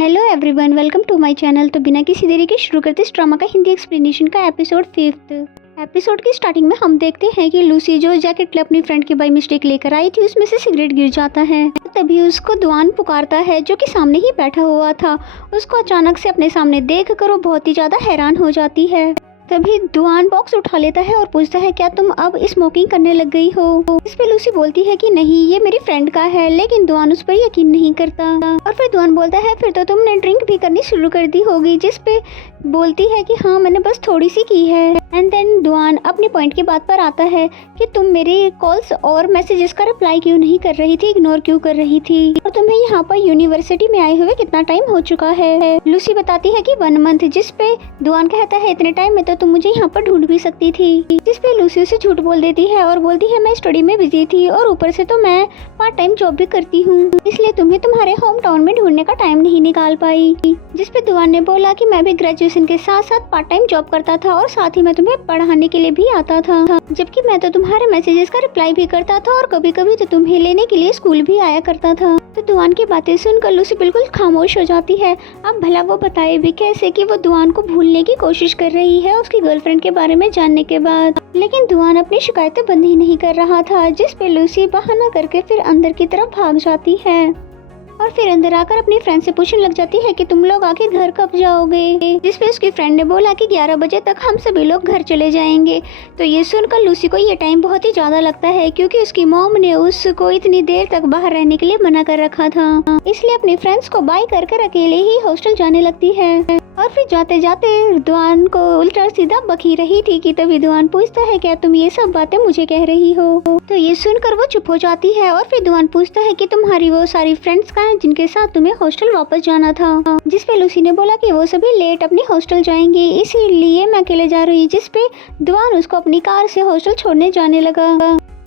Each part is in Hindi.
Hello everyone, welcome to my channel. तो बिना किसी देरी के शुरू करते इस ड्रामा का हिंदी एक्सप्लेनेशन का एपिसोड 5। एपिसोड की स्टार्टिंग में हम देखते हैं कि लूसी जो जैकेट अपनी फ्रेंड की बाई मिस्टेक लेकर आई थी उसमें से सिगरेट गिर जाता है। तभी उसको दुआन पुकारता है जो कि सामने ही बैठा हुआ था। उसको अचानक से अपने सामने देख कर वो बहुत ही ज़्यादा हैरान हो जाती है। तभी दुआन बॉक्स उठा लेता है और पूछता है क्या तुम अब स्मोकिंग करने लग गई हो। इस पे लूसी बोलती है कि नहीं, ये मेरी फ्रेंड का है, लेकिन दुआन उस पर यकीन नहीं करता। और फिर दुआन बोलता है फिर तो तुमने ड्रिंक भी करनी शुरू कर दी होगी। जिस पे बोलती है कि हाँ, मैंने बस थोड़ी सी की है। एंड देन दुआन अपने पॉइंट की बात पर आता है कि तुम मेरे कॉल्स और मैसेजेस का रिप्लाई क्यों नहीं कर रही थी, इग्नोर क्यों कर रही थी, और तुम्हें यहाँ पर यूनिवर्सिटी में आए हुए कितना टाइम हो चुका है। लूसी बताती है कि 1 मंथ। जिस पे दुआन कहता है इतने टाइम में तो तुम मुझे यहाँ पर ढूंढ भी सकती थी। जिस पे लूसी उसे झूठ बोल देती है और बोलती है मैं स्टडी में बिजी थी और ऊपर से तो मैं पार्ट टाइम जॉब भी करती हूँ, इसलिए तुम्हें तुम्हारे होम टाउन में ढूंढने का टाइम नहीं निकाल पाई। जिस पे दुआन ने बोला कि मैं भी ग्रेजुएशन के साथ साथ पार्ट टाइम जॉब करता था और साथ ही मैं तुम्हें पढ़ाने के लिए भी आता था, जबकि मैं तो तुम्हारे मैसेजेस का रिप्लाई भी करता था और कभी कभी तो तुम्हें लेने के लिए स्कूल भी आया करता था। तो दुआन की बातें सुनकर लूसी बिल्कुल खामोश हो जाती है। अब भला वो बताए भी कैसे कि वो दुआन को भूलने की कोशिश कर रही है उसकी गर्लफ्रेंड के बारे में जानने के बाद। लेकिन दुआन अपनी शिकायतें बंद ही नहीं कर रहा था। जिस पे लूसी बहाना करके फिर अंदर की तरफ भाग जाती है और फिर अंदर आकर अपनी फ्रेंड से पूछने लग जाती है कि तुम लोग आखिर घर कब जाओगे। जिस पे उसकी फ्रेंड ने बोला कि 11 बजे तक हम सभी लोग घर चले जाएंगे। तो ये सुनकर लूसी को ये टाइम बहुत ही ज्यादा लगता है क्योंकि उसकी मॉम ने उसको इतनी देर तक बाहर रहने के लिए मना कर रखा था, इसलिए अपनी फ्रेंड्स को बाय कर अकेले ही हॉस्टल जाने लगती है। और फिर जाते जाते दुआन को उल्टा सीधा बकी रही थी कि तभी दुआन पूछता है क्या तुम ये सब बातें मुझे कह रही हो। तो ये सुनकर वो चुप हो जाती है और फिर दुआन पूछता है कि तुम्हारी वो सारी फ्रेंड्स कहाँ हैं जिनके साथ तुम्हें हॉस्टल वापस जाना था। जिस पे लूसी ने बोला कि वो सभी लेट अपनी हॉस्टल जाएंगे, इसीलिए मैं अकेले जा रही। जिस पे दुआन उसको अपनी कार से हॉस्टल छोड़ने जाने लगा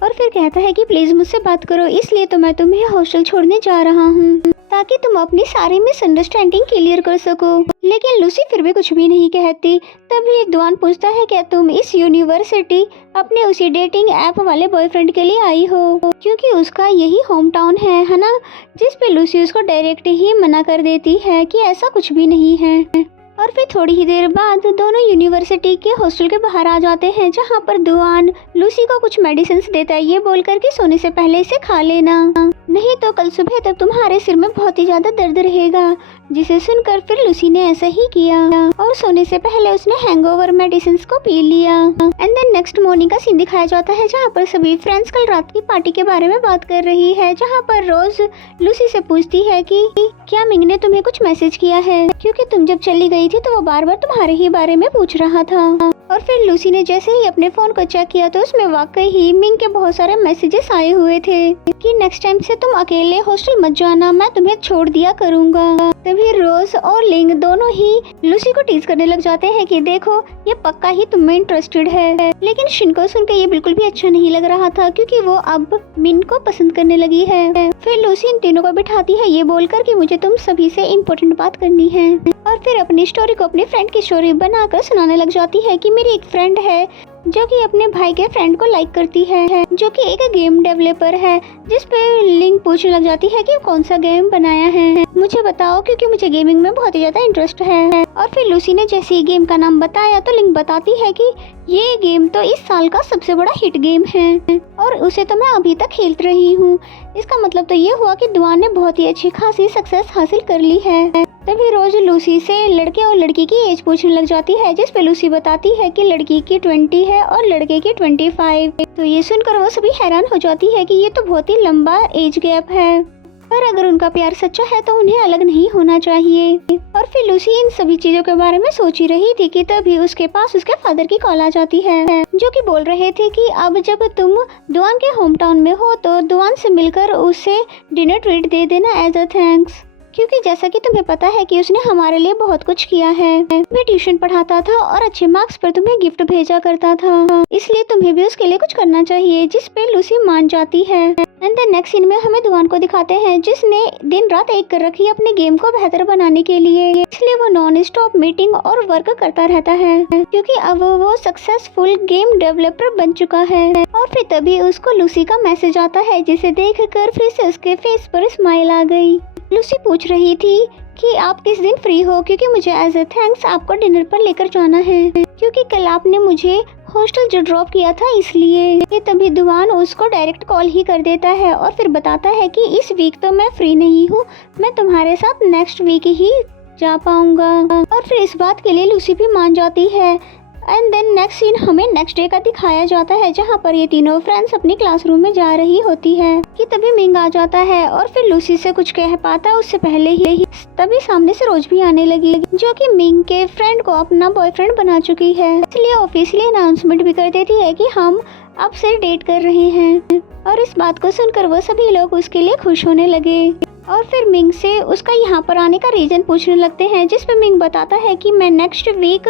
और फिर कहता है कि प्लीज मुझसे बात करो, इसलिए तो मैं तुम्हें हॉस्टल छोड़ने जा रहा हूँ ताकि तुम अपनी सारी मिसअंडरस्टैंडिंग क्लियर कर सको। लेकिन लूसी फिर भी कुछ भी नहीं कहती। तभी दुआन पूछता है क्या तुम इस यूनिवर्सिटी अपने उसी डेटिंग ऐप वाले बॉयफ्रेंड के लिए आई हो, क्योंकि उसका यही होम टाउन है ना। जिस पे लूसी उसको डायरेक्ट ही मना कर देती है कि ऐसा कुछ भी नहीं है। और फिर थोड़ी ही देर बाद दोनों यूनिवर्सिटी के हॉस्टल के बाहर आ जाते हैं, जहाँ पर दुआन लूसी को कुछ मेडिसिन देता है, ये बोलकर कि सोने से पहले इसे खा लेना, नहीं तो कल सुबह तक तुम्हारे सिर में बहुत ही ज्यादा दर्द रहेगा। जिसे सुनकर फिर लूसी ने ऐसा ही किया और सोने से पहले उसने हैंगओवर मेडिसिन को पी लिया। एंड देन नेक्स्ट मॉर्निंग का सीन दिखाया जाता है जहाँ पर सभी फ्रेंड्स कल रात की पार्टी के बारे में बात कर रही है, जहाँ पर रोज लूसी से पूछती है कि क्या मिंग ने तुम्हें कुछ मैसेज किया है, क्योंकि तुम जब चली गई थी तो वो बार बार तुम्हारे ही बारे में पूछ रहा था। और फिर लूसी ने जैसे ही अपने फोन को चेक किया तो उसमें वाकई ही मिंग के बहुत सारे मैसेजेस आए हुए थे कि नेक्स्ट टाइम से तुम अकेले हॉस्टल मत जाना, मैं तुम्हें छोड़ दिया करूँगा। तभी रोज और लिंग दोनों ही लूसी को टीज करने लग जाते हैं कि देखो ये पक्का ही तुम में इंटरेस्टेड है। लेकिन शिन को सुनकर ये बिल्कुल भी अच्छा नहीं लग रहा था क्योंकि वो अब मिन को पसंद करने लगी है। फिर लूसी इन तीनों को बिठाती है ये बोलकर कि मुझे तुम सभी से इम्पोर्टेंट बात करनी है, और फिर अपनी स्टोरी को अपनी फ्रेंड की स्टोरी बनाकर सुनाने लग जाती है कि मेरी एक फ्रेंड है जो कि अपने भाई के फ्रेंड को लाइक करती है, जो कि एक गेम डेवलपर है। जिस पे लिंक पूछने लग जाती है कि कौन सा गेम बनाया है, मुझे बताओ क्योंकि मुझे गेमिंग में बहुत ही ज्यादा इंटरेस्ट है। और फिर लूसी ने जैसे ही गेम का नाम बताया तो लिंक बताती है कि ये गेम तो इस साल का सबसे बड़ा हिट गेम है और उसे तो मैं अभी तक खेल रही हूँ। इसका मतलब तो ये हुआ कि दुआन ने बहुत ही अच्छी खासी सक्सेस हासिल कर ली है। तभी रोज लूसी से लड़के और लड़की की एज पूछने लग जाती है, जिस पे लूसी बताती है कि लड़की की 20 है और लड़के की 25। तो ये सुनकर वो सभी हैरान हो जाती है कि ये तो बहुत ही लंबा एज गैप है, पर अगर उनका प्यार सच्चा है तो उन्हें अलग नहीं होना चाहिए। और फिर लूसी इन सभी चीजों के बारे में सोच ही रही थी कि तभी उसके पास उसके फादर की कॉल आ जाती है, जो कि बोल रहे थे कि अब जब तुम दुआन के होम टाउन में हो तो दुआन से मिलकर उसे डिनर ट्रीट दे देना एज अ थैंक्स, क्योंकि जैसा कि तुम्हें पता है कि उसने हमारे लिए बहुत कुछ किया है। मैं ट्यूशन पढ़ाता था और अच्छे मार्क्स पर तुम्हें गिफ्ट भेजा करता था, इसलिए तुम्हें भी उसके लिए कुछ करना चाहिए। जिस पे लूसी मान जाती है। एंड द नेक्स्ट सीन में हमें दुआन को दिखाते हैं जिसने दिन रात एक कर रखी है अपने गेम को बेहतर बनाने के लिए, इसलिए वो नॉन स्टॉप मीटिंग और वर्क करता रहता है क्योंकि अब वो सक्सेसफुल गेम डेवलपर बन चुका है। और फिर तभी उसको लूसी का मैसेज आता है जिसे देखकर फिर से उसके फेस पर स्माइल आ गई। लूसी पूछ रही थी कि आप किस दिन फ्री हो, क्योंकि मुझे एज अ थैंक्स आपको डिनर पर लेकर जाना है, क्योंकि कल आपने मुझे हॉस्टल जो ड्रॉप किया था इसलिए। ये तभी दुआन उसको डायरेक्ट कॉल ही कर देता है और फिर बताता है कि इस वीक तो मैं फ्री नहीं हूँ, मैं तुम्हारे साथ नेक्स्ट वीक ही जा पाऊंगा। और फिर इस बात के लिए लूसी भी मान जाती है। एंड देन नेक्स्ट सीन हमें नेक्स्ट डे का दिखाया जाता है, जहाँ पर ये तीनों फ्रेंड्स अपनी क्लासरूम में जा रही होती है कि तभी मिंग आ जाता है और फिर लूसी से कुछ कह पाता उससे पहले ही तभी सामने से रोज भी आने लगी, जो कि मिंग के फ्रेंड को अपना बॉयफ्रेंड बना चुकी है। इसलिए ऑफिशियली अनाउंसमेंट भी कर देती है कि हम अब से डेट कर रहे हैं। और इस बात को सुनकर वो सभी लोग उसके लिए खुश होने लगे और फिर मिंग से उसका यहाँ पर आने का रीज़न पूछने लगते हैं, जिस पे मिंग बताता है कि मैं नेक्स्ट वीक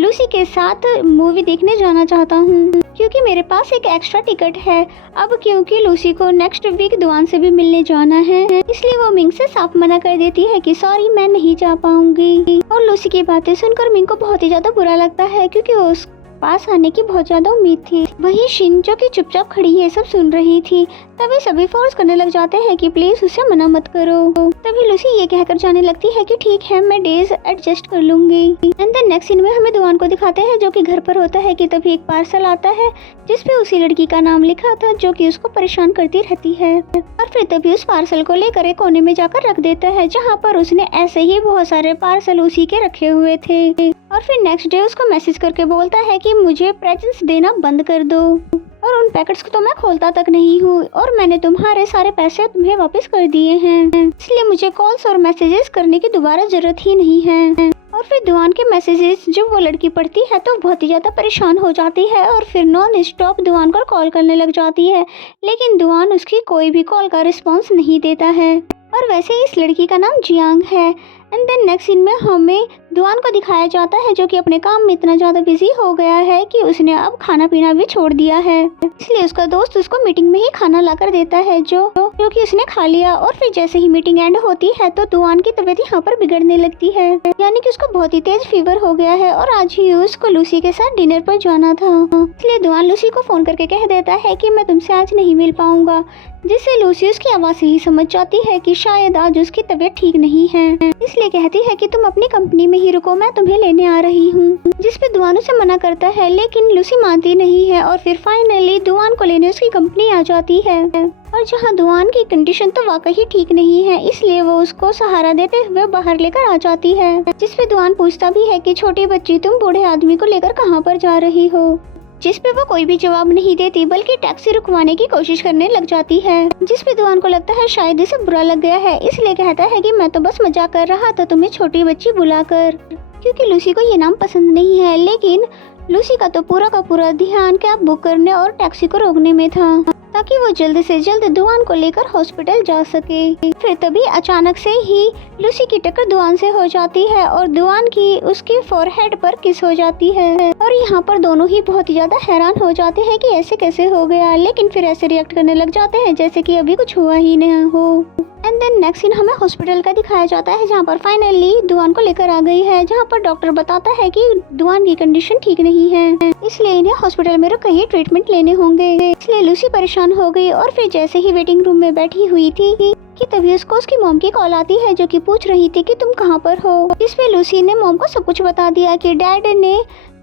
लूसी के साथ मूवी देखने जाना चाहता हूँ, क्योंकि मेरे पास एक एक्स्ट्रा टिकट है। अब क्योंकि लूसी को नेक्स्ट वीक दुआन से भी मिलने जाना है, इसलिए वो मिंग से साफ मना कर देती है कि सॉरी मैं नहीं जा पाऊंगी। और लूसी की बातें सुनकर मिंग को बहुत ही ज़्यादा बुरा लगता है, क्योंकि वो उस पास आने की बहुत ज्यादा उम्मीद थी। वहीं शिन जो कि चुपचाप खड़ी है सब सुन रही थी, तभी सभी फोर्स करने लग जाते हैं कि प्लीज उसे मना मत करो। तभी लूसी ये कहकर जाने लगती है कि ठीक है मैं डेज एडजस्ट कर लूंगी। एंड देन नेक्स्ट सीन में हमें दुआन को दिखाते हैं जो कि घर पर होता है कि तभी एक पार्सल आता है जिसपे उसी लड़की का नाम लिखा था जो कि उसको परेशान करती रहती है। और फिर तभी उस पार्सल को लेकर एक कोने में जाकर रख देता है, जहाँ पर उसने ऐसे ही बहुत सारे पार्सल उसी के रखे हुए थे। और फिर नेक्स्ट डे उसको मैसेज करके बोलता है कि मुझे प्रेजेंट्स देना बंद कर दो, और उन पैकेट्स को तो मैं खोलता तक नहीं हूँ, और मैंने तुम्हारे सारे पैसे तुम्हें वापस कर दिए हैं, इसलिए मुझे कॉल्स और मैसेजेस करने की दोबारा जरूरत ही नहीं है। और फिर दुआन के मैसेजेस जब वो लड़की पढ़ती है तो बहुत ही ज़्यादा परेशान हो जाती है और फिर नॉन स्टॉप दुआन को कॉल करने लग जाती है, लेकिन दुआन उसकी कोई भी कॉल का रिस्पॉन्स नहीं देता है। और वैसे इस लड़की का नाम जियांग है। एंड देन नेक्स्ट सीन में हमें दुआन को दिखाया जाता है जो कि अपने काम में इतना ज़्यादा बिजी हो गया है कि उसने अब खाना पीना भी छोड़ दिया है, इसलिए उसका दोस्त उसको मीटिंग में ही खाना ला कर देता है जो कि उसने खा लिया। और फिर जैसे ही मीटिंग एंड होती है तो दुआन की तबीयत यहाँ पर बिगड़ने लगती है, यानी कि उसको बहुत ही तेज फीवर हो गया है और आज ही उसको लूसी के साथ डिनर पर जाना था, इसलिए दुआन लूसी को फोन करके कह देता है कि मैं तुमसे आज नहीं मिल पाऊंगा, जिससे लूसी उसकी आवाज़ से ही समझ जाती है कि शायद आज उसकी तबीयत ठीक नहीं है, इसलिए कहती है कि तुम अपनी कंपनी में ही रुको, मैं तुम्हें लेने आ रही हूँ, जिस पे दुआन उसे मना करता है, लेकिन लूसी मानती नहीं है। और फिर फाइनली दुआन को लेने उसकी कंपनी आ जाती है, और जहाँ दुआन की कंडीशन तो वाकई ही ठीक नहीं है, इसलिए वो उसको सहारा देते हुए बाहर लेकर आ जाती है, जिस पे दुआन पूछता भी है कि छोटी बच्ची तुम बूढ़े आदमी को लेकर कहाँ पर जा रही हो, जिस पे वो कोई भी जवाब नहीं देती बल्कि टैक्सी रुकवाने की कोशिश करने लग जाती है, जिस पे दुआन को लगता है शायद इसे बुरा लग गया है, इसलिए कहता है कि मैं तो बस मजाक कर रहा था तुम्हें छोटी बच्ची बुलाकर, क्योंकि लूसी को ये नाम पसंद नहीं है। लेकिन लूसी का तो पूरा का पूरा ध्यान कैब बुक करने और टैक्सी को रोकने में था ताकि वो जल्द से जल्द दुआन को लेकर हॉस्पिटल जा सके। फिर तभी अचानक से ही लूसी की टक्कर दुआन से हो जाती है और दुआन की उसके फोरहेड पर किस हो जाती है, और यहाँ पर दोनों ही बहुत ही ज्यादा हैरान हो जाते हैं कि ऐसे कैसे हो गया, लेकिन फिर ऐसे रिएक्ट करने लग जाते हैं जैसे कि अभी कुछ हुआ ही न हो। एंड देन नेक्स्ट सीन हमें हॉस्पिटल का दिखाया जाता है, जहाँ पर फाइनली दुआन को लेकर आ गई है, जहाँ पर डॉक्टर बताता है कि दुआन की कंडीशन ठीक नहीं है, इसलिए इन्हें हॉस्पिटल में रुक ही ट्रीटमेंट लेने होंगे। इसलिए लूसी परेशान हो गई और फिर जैसे ही वेटिंग रूम में बैठी हुई थी कि तभी उसको उसकी मॉम की कॉल आती है जो कि पूछ रही थी कि तुम कहाँ पर हो। इसमें लूसी ने मॉम को सब कुछ बता दिया कि डैड ने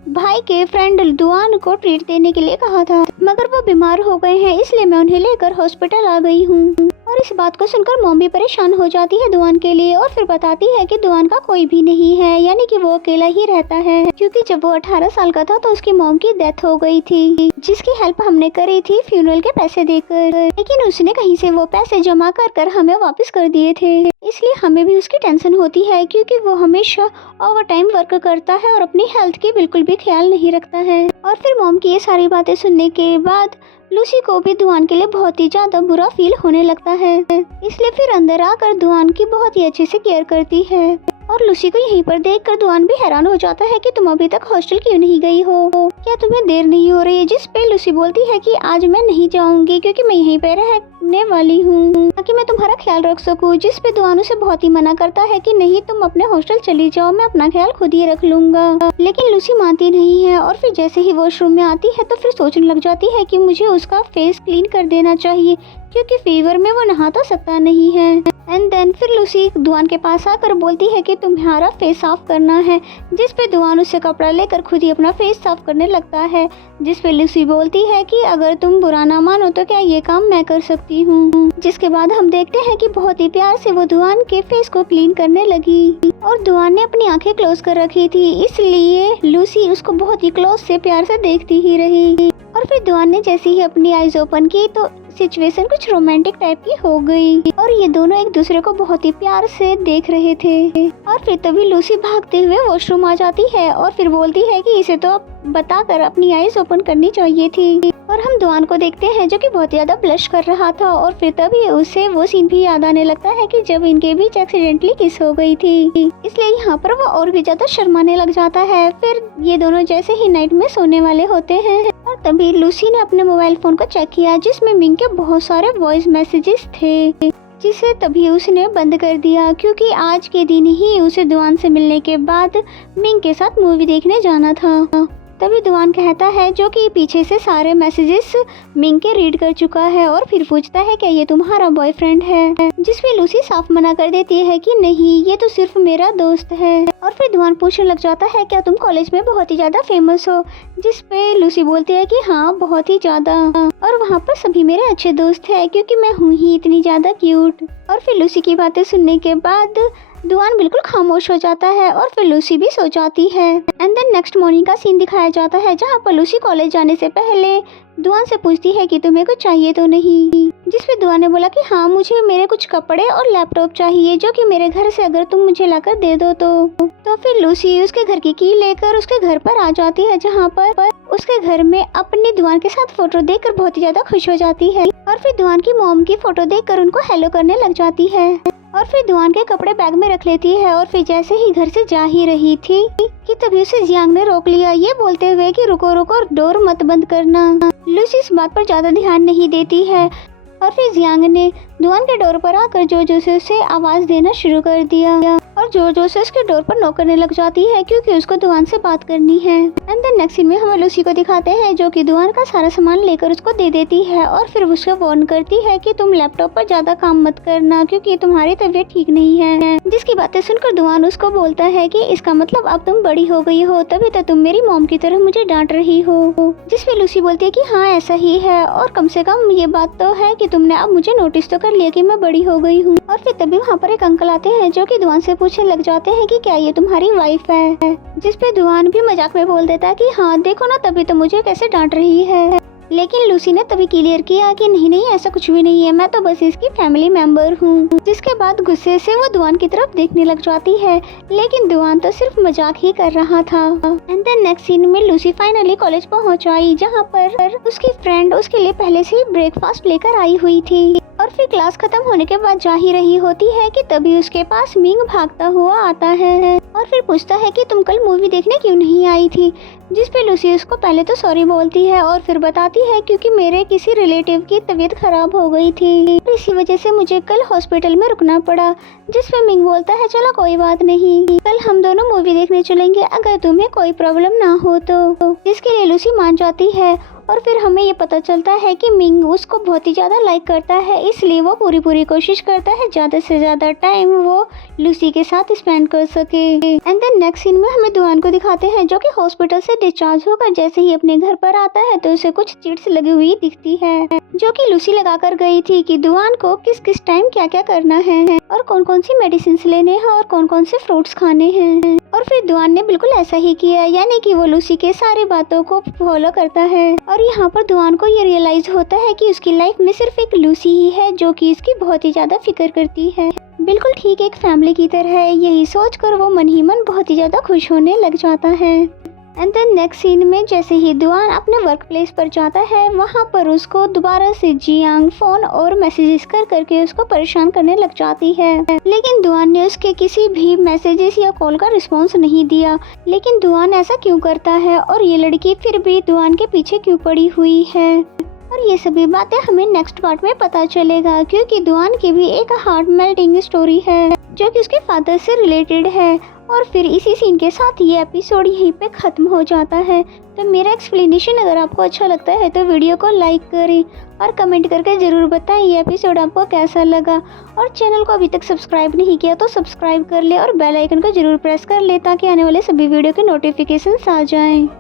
भाई के फ्रेंड दुआन को ट्रीट देने के लिए कहा था, मगर वो बीमार हो गए हैं, इसलिए मैं उन्हें लेकर हॉस्पिटल आ गई हूँ। और इस बात को सुनकर मॉम भी परेशान हो जाती है दुआन के लिए और फिर बताती है कि दुआन का कोई भी नहीं है, यानी कि वो अकेला ही रहता है, क्योंकि जब वो 18 साल का था तो उसकी मॉम की डेथ हो गई थी, जिसकी हेल्प हमने करी थी फ्यूनरल के पैसे देकर, लेकिन उसने कहीं से वो पैसे जमा कर हमें वापस कर दिए थे, इसलिए हमें भी उसकी टेंशन होती है क्योंकि वो हमेशा ओवर टाइम वर्क करता है और अपनी हेल्थ की बिल्कुल भी ख्याल नहीं रखता है। और फिर मॉम की ये सारी बातें सुनने के बाद लूसी को भी दुआन के लिए बहुत ही ज्यादा बुरा फील होने लगता है, इसलिए फिर अंदर आकर दुआन की बहुत ही अच्छे से केयर करती है। और लूसी को यहीं पर देखकर दुआन भी हैरान हो जाता है कि तुम अभी तक हॉस्टल क्यों नहीं गई हो, क्या तुम्हें देर नहीं हो रही है, जिस पे लूसी बोलती है कि आज मैं नहीं जाऊंगी क्योंकि मैं यहीं पे ने वाली हूँ ताकि मैं तुम्हारा ख्याल रख सकूँ। जिस पे दुआन उसे बहुत ही मना करता है कि नहीं, तुम अपने हॉस्टल चली जाओ, मैं अपना ख्याल खुद ही रख लूंगा। लेकिन लूसी मानती नहीं है और फिर जैसे ही वॉशरूम में आती है तो फिर सोचने लग जाती है कि मुझे उसका फेस क्लीन कर देना चाहिए क्योंकि फीवर में वो नहा तो सकता नहीं है। एंड देन फिर लूसी दुआन के पास आकर बोलती है कि तुम्हारा फेस साफ करना है, जिस पे दुआन उससे कपड़ा लेकर खुद ही अपना फेस साफ करने लगता है। जिस पे लूसी बोलती है कि अगर तुम बुरा ना मानो तो क्या ये काम मैं कर सकती हूँ। जिसके बाद हम देखते हैं कि बहुत ही प्यार से वो दुआन के फेस को क्लीन करने लगी और दुआन ने अपनी आंखें क्लोज कर रखी थी, इसलिए लूसी उसको बहुत ही क्लोज से प्यार से देखती ही रही। और फिर दुआन ने जैसे ही अपनी आईज ओपन की तो सिचुएशन कुछ रोमांटिक टाइप की हो गई और ये दोनों एक दूसरे को बहुत ही प्यार से देख रहे थे। और फिर तभी लूसी भागते हुए वॉशरूम आ जाती है और फिर बोलती है कि इसे तो बताकर अपनी आईज ओपन करनी चाहिए थी। और हम दुआन को देखते हैं जो कि बहुत ज्यादा ब्लश कर रहा था और फिर तभी उसे वो सीन भी याद आने लगता है कि जब इनके बीच एक्सीडेंटली किस हो गई थी, इसलिए यहाँ पर वो और भी ज्यादा शर्माने लग जाता है। फिर ये दोनों जैसे ही नाइट में सोने वाले होते हैं और तभी लूसी ने अपने मोबाइल फोन को चेक किया जिसमें मिंग के बहुत सारे वॉइस मैसेजेस थे, जिसे तभी उसने बंद कर दिया क्योंकि आज के दिन ही उसे दुआन से मिलने के बाद मिंग के साथ मूवी देखने जाना था। तभी दुआन कहता है जो कि पीछे से सारे मैसेजेस मिंग के रीड कर चुका है और फिर पूछता है क्या ये तुम्हारा बॉयफ्रेंड है, जिस पे लूसी साफ मना कर देती है कि नहीं, ये तो सिर्फ मेरा दोस्त है। और फिर दुआन पूछने लग जाता है क्या तुम कॉलेज में बहुत ही ज्यादा फेमस हो, जिस पे लूसी बोलती है कि हाँ बहुत ही ज्यादा, और वहाँ पर सभी मेरे अच्छे दोस्त हैं क्योंकि मैं हूँ ही इतनी ज्यादा क्यूट। और फिर लूसी की बातें सुनने के बाद दुआन बिल्कुल खामोश हो जाता है और फिर लूसी भी सो जाती है। एंड देन नेक्स्ट मॉर्निंग का सीन दिखाया जाता है जहाँ पर लूसी कॉलेज जाने से पहले दुआन से पूछती है कि तुम्हें कुछ चाहिए तो नहीं, जिस पे दुआन ने बोला कि हाँ मुझे मेरे कुछ कपड़े और लैपटॉप चाहिए जो कि मेरे घर से अगर तुम मुझे लाकर दे दो तो फिर लूसी उसके घर की लेकर उसके घर पर आ जाती है जहाँ पर उसके घर में अपनी दुआन के साथ फोटो देखकर बहुत ही ज्यादा खुश हो जाती है और फिर दुआन की मॉम की फोटो देखकर उनको हेलो करने लग जाती है और फिर दुआन के कपड़े बैग में रख लेती है और फिर जैसे ही घर से जा ही रही थी कि तभी उसे जियांग ने रोक लिया, ये बोलते हुए कि रुको रुको, डोर मत बंद करना। लूसी इस बात पर ज्यादा ध्यान नहीं देती है और फिर जियांग ने दुआन के डोर पर आकर जोजो से उसे आवाज देना शुरू कर दिया और जोजो से उसके डोर पर नॉक करने लग जाती है क्योंकि उसको दुआन से बात करनी है। एंड देन नेक्स्ट सीन में हमें लूसी को दिखाते हैं जो कि दुआन का सारा सामान लेकर उसको दे देती है और फिर उसको वार्न करती है कि तुम लैपटॉप पर ज्यादा काम मत करना क्योंकि तुम्हारी तबीयत ठीक नहीं है। जिसकी बातें सुनकर दुआन उसको बोलता है कि इसका मतलब अब तुम बड़ी हो गई हो, तभी तो तुम मेरी मॉम की तरह मुझे डांट रही हो। जिसपे लूसी बोलती है कि हाँ ऐसा ही है और कम से कम ये बात तो है कि तुमने अब मुझे नोटिस तो कर लिया कि मैं बड़ी हो गई हूँ। और फिर तभी वहाँ पर एक अंकल आते हैं जो कि दुआन से पूछने लग जाते हैं कि क्या ये तुम्हारी वाइफ है, जिस पे दुआन भी मजाक में बोल देता है कि हाँ देखो ना, तभी तो मुझे कैसे डांट रही है। लेकिन लूसी ने तभी क्लियर किया कि नहीं नहीं ऐसा कुछ भी नहीं है, मैं तो बस इसकी फैमिली मेंबर हूँ। जिसके बाद गुस्से से वो दुआन की तरफ देखने लग जाती है लेकिन दुआन तो सिर्फ मजाक ही कर रहा था। एंड देन नेक्स्ट सीन में लूसी फाइनली कॉलेज पहुँच आई जहाँ पर उसकी फ्रेंड उसके लिए पहले से ही ब्रेकफास्ट लेकर आई हुई थी और फिर क्लास खत्म होने के बाद जा ही रही होती है कि तभी उसके पास मिंग भागता हुआ आता है और फिर पूछता है कि तुम कल मूवी देखने क्यों नहीं आई थी, जिस पे लूसी उसको पहले तो सॉरी बोलती है और फिर बताती है क्योंकि मेरे किसी रिलेटिव की तबीयत खराब हो गई थी, इसी वजह से मुझे कल हॉस्पिटल में रुकना पड़ा। जिस पे मिंग बोलता है चलो कोई बात नहीं, कल हम दोनों मूवी देखने चलेंगे अगर तुम्हें कोई प्रॉब्लम ना हो तो, जिसके लिए लूसी मान जाती है। और फिर हमें ये पता चलता है कि मिंग उसको बहुत ही ज़्यादा लाइक करता है, इसलिए वो पूरी कोशिश करता है ज़्यादा से ज़्यादा टाइम वो लूसी के साथ स्पेंड कर सके। एंड देन नेक्स्ट सीन में हमें दुआन को दिखाते हैं जो कि हॉस्पिटल से डिस्चार्ज होकर जैसे ही अपने घर पर आता है तो उसे कुछ चिट्स लगी हुई दिखती है जो कि लूसी लगा कर गई थी कि दुआन को किस किस टाइम क्या क्या करना है और कौन कौन सी मेडिसिन लेने हैं और कौन कौन से फ्रूट्स खाने हैं। और फिर दुआन ने बिल्कुल ऐसा ही किया, यानी कि वो लूसी के सारी बातों को फॉलो करता है और यहाँ पर दुआन को ये रियलाइज होता है कि उसकी लाइफ में सिर्फ एक लूसी ही है जो कि इसकी बहुत ही ज्यादा फिक्र करती है, बिल्कुल ठीक एक फैमिली की तरह है। यही सोचकर वो मन ही मन बहुत ही ज्यादा खुश होने लग जाता है। एंड देन नेक्स्ट सीन में जैसे ही दुआन अपने वर्क प्लेस पर जाता है वहाँ पर उसको दोबारा से जियांग फोन और मैसेजेस करके उसको परेशान करने लग जाती है, लेकिन दुआन ने उसके किसी भी मैसेजेस या कॉल का रिस्पॉन्स नहीं दिया। लेकिन दुआन ऐसा क्यों करता है और ये लड़की फिर भी दुआन के पीछे क्यों पड़ी हुई है। और ये सभी बातें हमें नेक्स्ट पार्ट में पता चलेगा, क्योंकि दुआन की भी एक हार्ट मेल्टिंग स्टोरी है जो कि उसके फादर से रिलेटेड है। और फिर इसी सीन के साथ ये एपिसोड यहीं पे ख़त्म हो जाता है। तो मेरा एक्सप्लेनेशन अगर आपको अच्छा लगता है तो वीडियो को लाइक करें और कमेंट करके ज़रूर बताएं ये एपिसोड आपको कैसा लगा। और चैनल को अभी तक सब्सक्राइब नहीं किया तो सब्सक्राइब कर ले और बेल आइकन को ज़रूर प्रेस कर ले ताकि आने वाले सभी वीडियो के नोटिफिकेशंस आ जाएं।